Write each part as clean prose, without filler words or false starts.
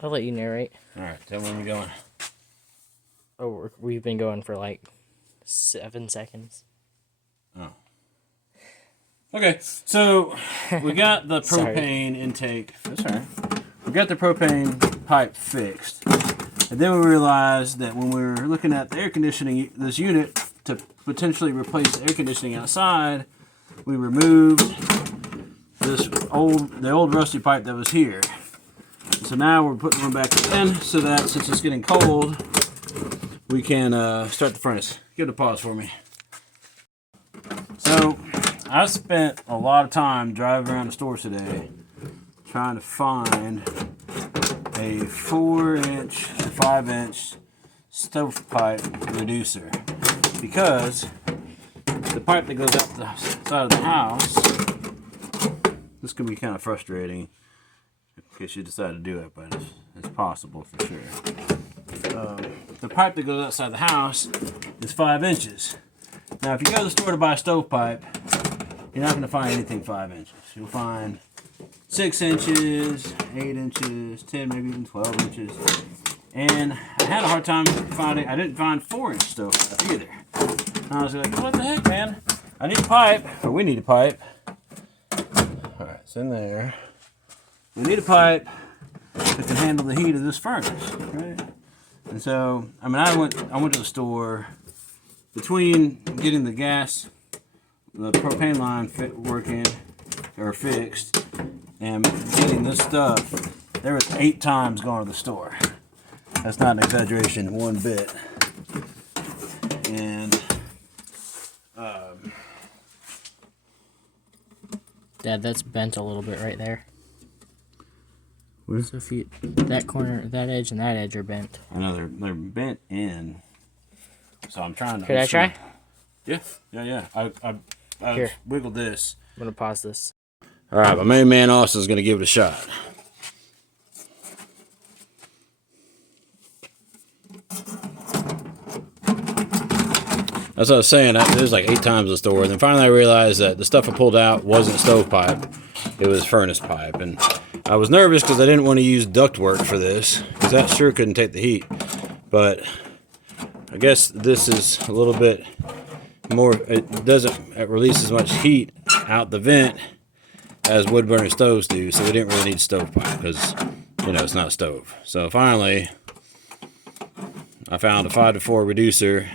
I'll let you narrate. Alright, tell me when we're going. Oh, we've been going for like 7 seconds. Oh. Okay, so we got the Sorry. propane intake. That's all right. We got the propane pipe fixed. And then we realized that when we were looking at the air conditioning, this unit, to potentially replace the air conditioning outside, we removed the old rusty pipe that was here. So now we're putting one back in so that since it's getting cold, we can start the furnace. Give it a pause for me. So I spent a lot of time driving around the stores today trying to find a 4-inch to 5-inch stovepipe reducer, because the pipe that goes up the side of the house, this can be kind of frustrating in case you decide to do it, but it's possible for sure. The pipe that goes outside the house is 5 inches. Now if you go to the store to buy a stovepipe, you're not going to find anything 5 inches. You'll find 6 inches, 8 inches, 10, maybe even 12 inches. And I had a hard time finding, I didn't find 4-inch stovepipe either. And I was like, what the heck, man? I need a pipe, or we need a pipe. Alright, it's in there. We need a pipe that can handle the heat of this furnace, right? And so, I mean, I went to the store. Between getting the propane line fixed, and getting this stuff, there was 8 times going to the store. That's not an exaggeration one bit. And Dad, that's bent a little bit right there. Where? So if you, that corner, that edge, and that edge are bent. I know they're bent in. So I'm trying to. Could I try? Yeah. I Here. wiggled this. I'm gonna pause this. All right, my main man Austin's gonna give it a shot. As I was saying, it was like 8 times the store. And then finally I realized that the stuff I pulled out wasn't stovepipe. It was furnace pipe. And I was nervous because I didn't want to use ductwork for this, because that sure couldn't take the heat. But I guess this is a little bit more, it doesn't release as much heat out the vent as wood burner stoves do. So we didn't really need stovepipe because, you know, it's not a stove. So finally, I found a 5-to-4 reducer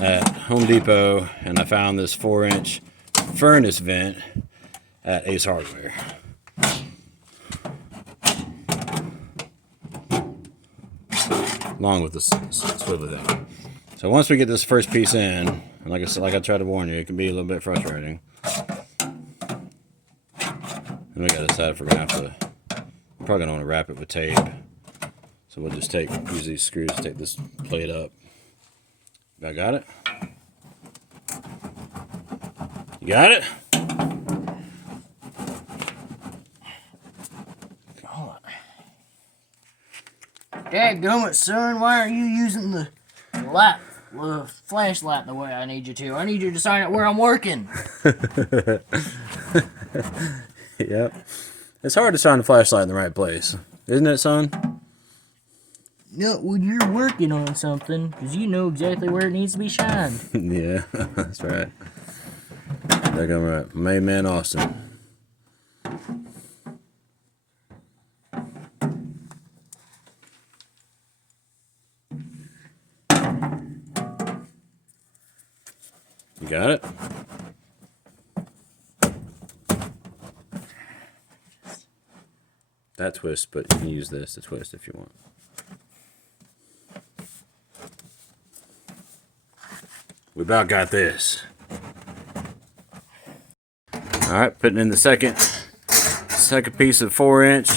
at Home Depot, and I found this 4-inch furnace vent at Ace Hardware. Along with the swivel there. So once we get this first piece in, and like I said, like I tried to warn you, it can be a little bit frustrating. And we gotta decide if we're gonna have to. I'm probably gonna want to wrap it with tape. So we'll just use these screws to take this plate up. I got it? You got it? Hold on. Dadgummit, son, why are you using the flashlight the way I need you to? I need you to sign it where I'm working. Yep. It's hard to shine a flashlight in the right place, isn't it, son? No, when you're working on something, because you know exactly where it needs to be shined. Yeah, that's right. They're going right. Main man Austin. You got it? That twist, but you can use this to twist if you want. We about got this. Alright, putting in the second piece of 4-inch.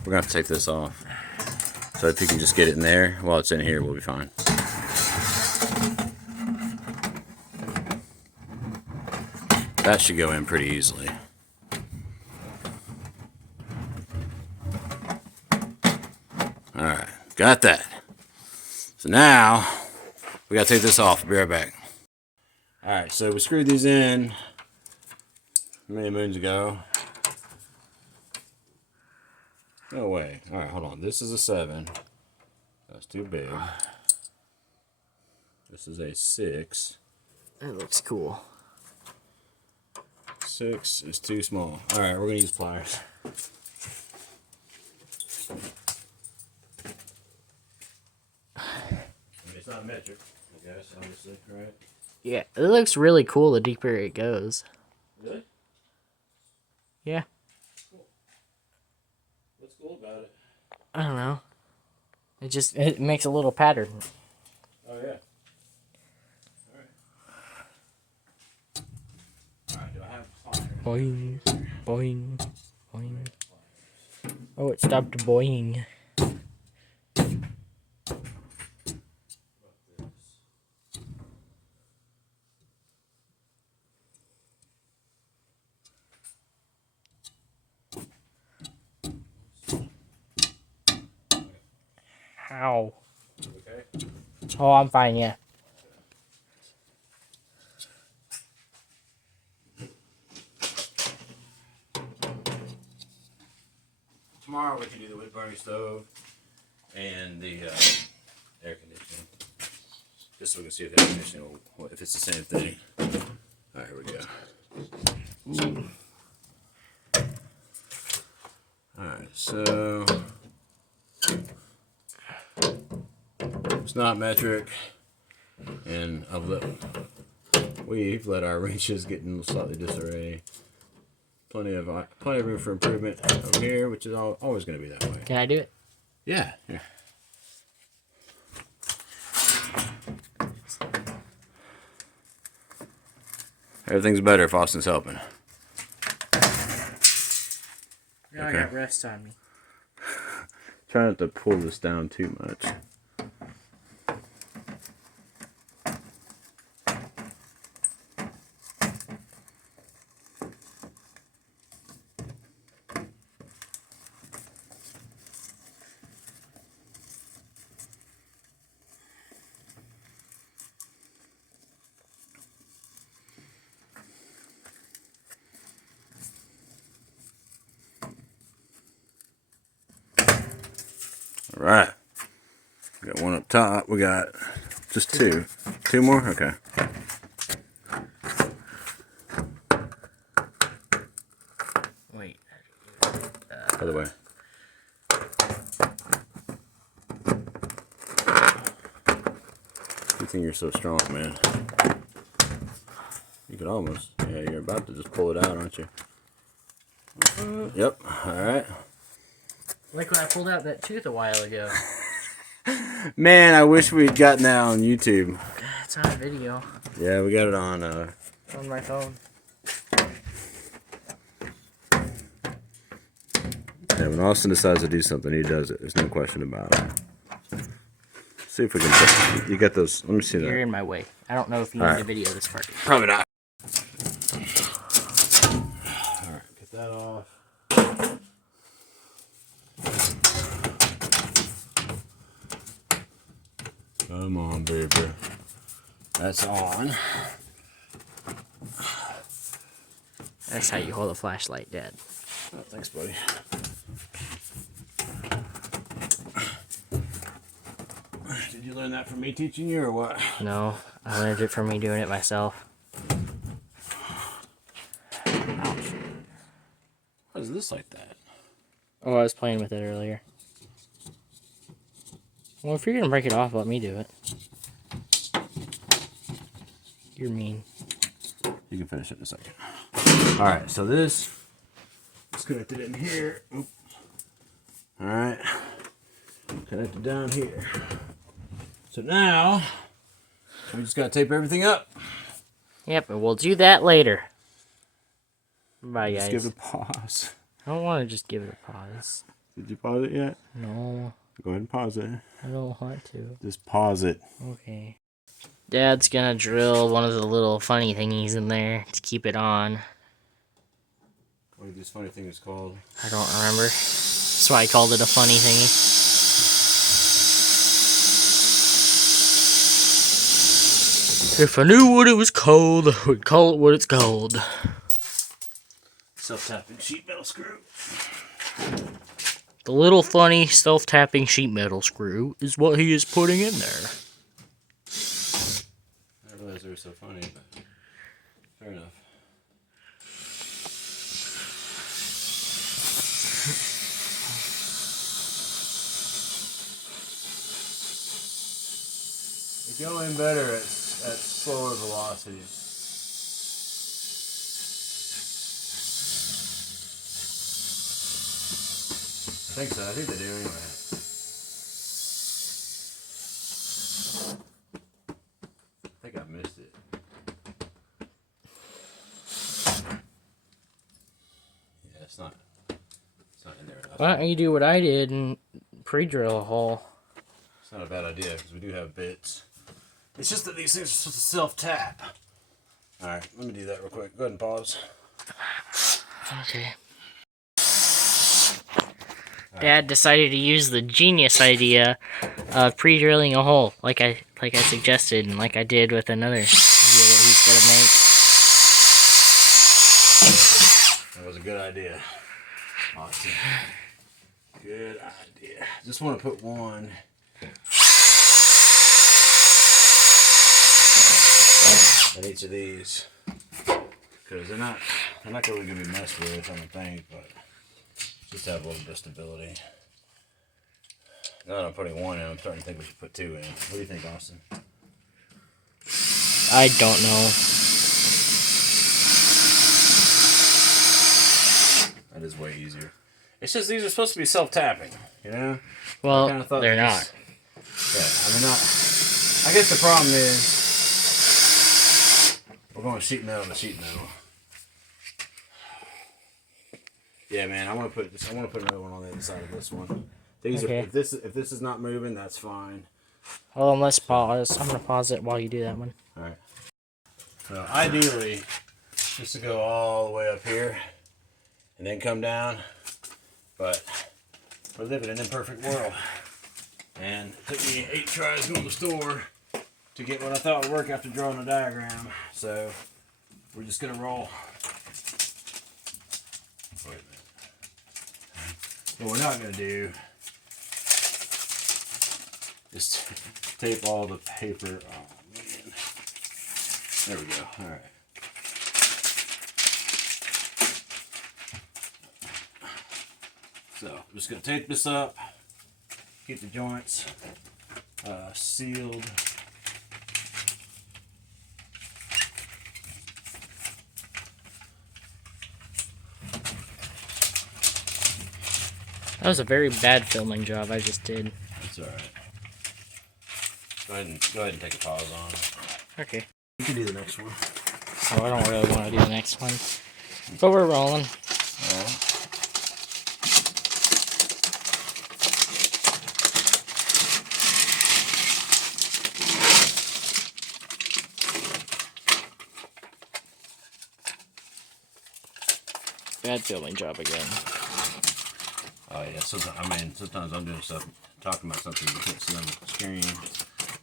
We're gonna have to take this off. So if you can just get it in there while it's in here, we'll be fine. That should go in pretty easily. Alright, got that. So now we gotta take this off. I'll be right back. Alright, so we screwed these in many moons ago. No way. All right, hold on. This is a 7. That's too big. This is a 6. That looks cool. 6 is too small. All right, we're gonna use pliers. It's not metric, I guess, obviously, right? Yeah, it looks really cool the deeper it goes. Really? Yeah. Cool. What's cool about it? I don't know. It makes a little pattern. Oh, yeah. Alright, do I have pliers? Boing, boing, boing. Oh, it stopped boing. Ow. Okay. Oh, I'm fine, yeah. Tomorrow we can do the wood burning stove and the air conditioning. Just so we can see if the air conditioning will, if it's the same thing. Alright, here we go. Alright, so it's not metric, and we've let our wrenches get in slightly disarray. Plenty of room for improvement over here, which is always going to be that way. Can I do it? Yeah. Everything's better if Austin's helping. Now I got rest on me. Try not to pull this down too much. All right. We got one up top. We got just 2. 2 more? Okay. Wait. Other way. You think you're so strong, man. You could almost. Yeah, you're about to just pull it out, aren't you? Yep. All right. Like when I pulled out that tooth a while ago. Man, I wish we'd gotten that on YouTube. It's on video. Yeah, we got it on. On my phone. Yeah, when Austin decides to do something, he does it. There's no question about it. See if we can. You got those? Let me see You're that. in my way. I don't know if you need to video this part. Probably not. All right, get that off. Come on, baby. That's on. That's how you hold a flashlight, Dad. Oh, thanks, buddy. Did you learn that from me teaching you, or what? No, I learned it from me doing it myself. Ouch. What is this like that? Oh, I was playing with it earlier. Well, if you're gonna break it off, let me do it. You're mean. You can finish it in a second. All right, so this is connected in here. Oop. All right, connected down here. So now we just gotta tape everything up. Yep, and we'll do that later. Bye, guys. Just give it a pause. I don't want to just give it a pause. Did you pause it yet? No, Go ahead and pause it. I don't want to. Just pause it. Okay. Dad's gonna drill one of the little funny thingies in there to keep it on. What is this funny thing is called? I don't remember. That's why I called it a funny thingy. If I knew what it was called, I would call it what it's called. Self-tapping sheet metal screw. The little funny self-tapping sheet metal screw is what he is putting in there. I didn't realize they were so funny, but fair enough. They go in better at slower velocities. I think so. I think they do anyway. I think I missed it. Yeah, it's not in there enough. Why don't you do what I did and pre-drill a hole? It's not a bad idea because we do have bits. It's just that these things are supposed to self-tap. All right, let me do that real quick. Go ahead and pause. Okay. Dad decided to use the genius idea of pre-drilling a hole, like I suggested, and like I did with another video that he's gonna make. That was a good idea. Awesome. Good idea. Just want to put one. At each of these, because they're not really gonna be messed with, I don't think, but just to have a little bit of stability. Now that I'm putting one in, I'm starting to think we should put two in. What do you think, Austin? I don't know. That is way easier. It's just these are supposed to be self-tapping, you know? Well, thought they're this- not. Yeah, I mean, I guess the problem is we're going sheet metal to sheet metal. Yeah, man, I want to put another one on the other side of this one. These Okay. are if this is not moving, that's fine. Hold on, let's pause. I'm gonna pause it while you do that one. All right. So ideally, just to go all the way up here and then come down, but we're living in an imperfect world, and it took me 8 tries going to the store to get what I thought would work after drawing a diagram. So we're just gonna roll. Wait a minute. What we're not gonna do is tape all the paper. Oh man. There we go. All right. So I'm just gonna tape this up, keep the joints sealed. That was a very bad filming job I just did. That's all right. Go ahead and take a pause on it. Okay. You can do the next one. So I don't really want to do the next one, but we're rolling. All right. Bad filming job again. Oh yeah, sometimes I'm doing stuff, talking about something you can't see on the screen.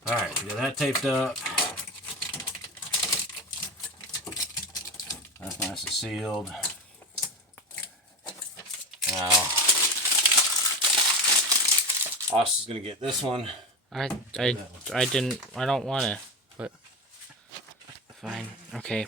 All right, we got that taped up. That's nice and sealed. Now, Austin's gonna get this one. I don't want to, but fine. Okay,